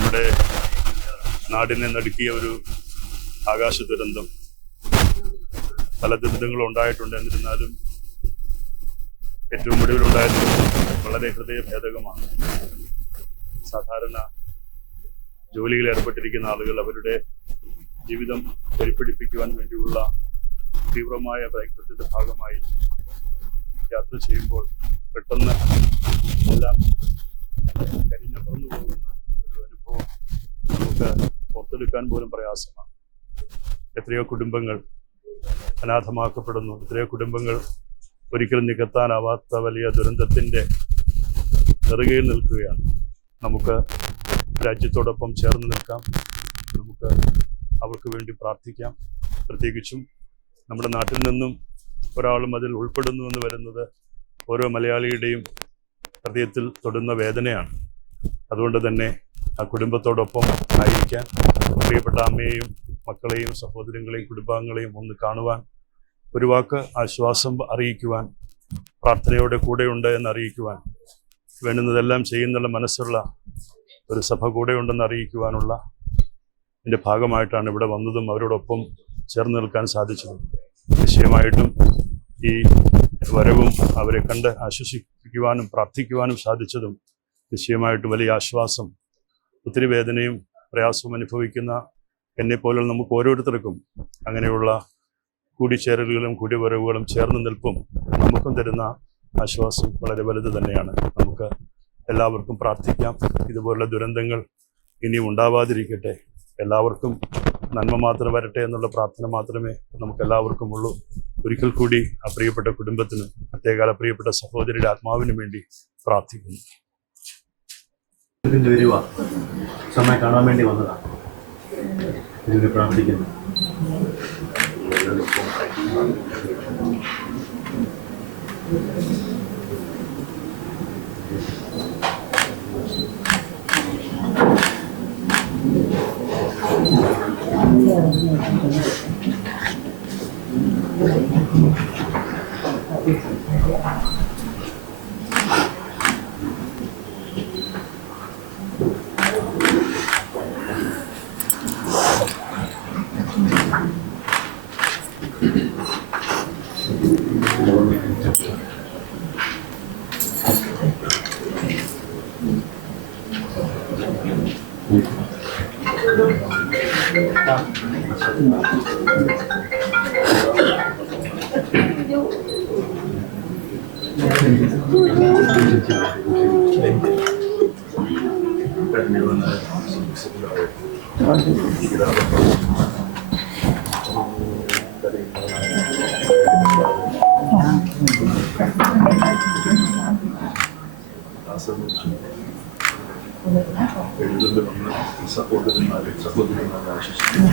നമ്മുടെ നാടിനെ നടുക്കിയ ഒരു ആകാശ ദുരന്തം. പല ദുരന്തങ്ങളും ഉണ്ടായിട്ടുണ്ട്. എന്നിരുന്നാലും ഏറ്റവും ഒടുവിലുണ്ടായത് വളരെ ഹൃദയഭേദകമാണ്. സാധാരണ ജോലിയിൽ ഏർപ്പെട്ടിരിക്കുന്ന ആളുകൾ അവരുടെ ജീവിതം പരിപിടിപ്പിക്കുവാൻ വേണ്ടിയുള്ള തീവ്രമായ പ്രയത്നത്തിന്റെ ഭാഗമായി യാത്ര ചെയ്യുമ്പോൾ പെട്ടെന്ന് എല്ലാം കരിഞ്ഞമർന്നു പോകുന്ന ഒരു അനുഭവം നമുക്ക് ഓർത്തെടുക്കാൻ പോലും പ്രയാസമാണ്. എത്രയോ കുടുംബങ്ങൾ അനാഥമാക്കപ്പെടുന്നു. എത്രയോ കുടുംബങ്ങൾ ഒരിക്കലും നികത്താനാവാത്ത വലിയ ദുരന്തത്തിൻ്റെ നെറുകയിൽ നിൽക്കുകയാണ്. നമുക്ക് രാജ്യത്തോടൊപ്പം ചേർന്ന് നിൽക്കാം. നമുക്ക് അവർക്ക് വേണ്ടി പ്രാർത്ഥിക്കാം. പ്രത്യേകിച്ചും നമ്മുടെ നാട്ടിൽ നിന്നും ഒരാളും അതിൽ ഉൾപ്പെടുന്നുവെന്ന് വരുന്നത് ഓരോ മലയാളിയുടെയും ഹൃദയത്തിൽ തൊടുന്ന വേദനയാണ്. അതുകൊണ്ട് തന്നെ ആ കുടുംബത്തോടൊപ്പം ആയിരിക്കാൻ, പ്രിയപ്പെട്ട അമ്മയെയും മക്കളെയും സഹോദരങ്ങളെയും കുടുംബാംഗങ്ങളെയും ഒന്ന് കാണുവാൻ, ഒരു വാക്ക് ആശ്വാസം അറിയിക്കുവാൻ, പ്രാർത്ഥനയോടെ കൂടെയുണ്ട് എന്ന് അറിയിക്കുവാൻ, വേണ്ടുന്നതെല്ലാം ചെയ്യുന്നുള്ള മനസ്സുള്ള ഒരു സഭ കൂടെയുണ്ടെന്ന് അറിയിക്കുവാനുള്ള എൻ്റെ ഭാഗമായിട്ടാണ് ഇവിടെ വന്നതും അവരോടൊപ്പം ചേർന്ന് നിൽക്കാൻ സാധിച്ചതും. നിശ്ചയമായിട്ടും ഈ വരവും അവരെ കണ്ട് ആശ്വസിപ്പിക്കുവാനും പ്രാർത്ഥിക്കുവാനും സാധിച്ചതും നിശ്ചയമായിട്ടും വലിയ ആശ്വാസം. ഒത്തിരി വേദനയും പ്രയാസവും അനുഭവിക്കുന്ന എന്നെപ്പോലുള്ള നമുക്ക് ഓരോരുത്തർക്കും അങ്ങനെയുള്ള കൂടിച്ചേരലുകളും കൂടിവരവുകളും ചേർന്ന് നിൽപ്പും നമുക്കും തരുന്ന ആശ്വാസം വളരെ വലുത് തന്നെയാണ്. നമുക്ക് എല്ലാവർക്കും പ്രാർത്ഥിക്കാം. ഇതുപോലുള്ള ദുരന്തങ്ങൾ ഇനിയും ഉണ്ടാവാതിരിക്കട്ടെ. എല്ലാവർക്കും നന്മ മാത്രം വരട്ടെ എന്നുള്ള പ്രാർത്ഥന മാത്രമേ നമുക്കെല്ലാവർക്കും ഉള്ളൂ. ഒരിക്കൽ കൂടി ആ പ്രിയപ്പെട്ട കുടുംബത്തിനും പ്രത്യേകാല പ്രിയപ്പെട്ട സഹോദരിയുടെ ആത്മാവിനും വേണ്ടി പ്രാർത്ഥിക്കുന്നു. സമയം കാണാൻ വേണ്ടി വന്നതാണ്. ഇതിന് പ്രാർത്ഥിക്കുന്നു. സഹോദരന്മാരെ സഹോദരന്മാരെ ആശിക്കുന്നു.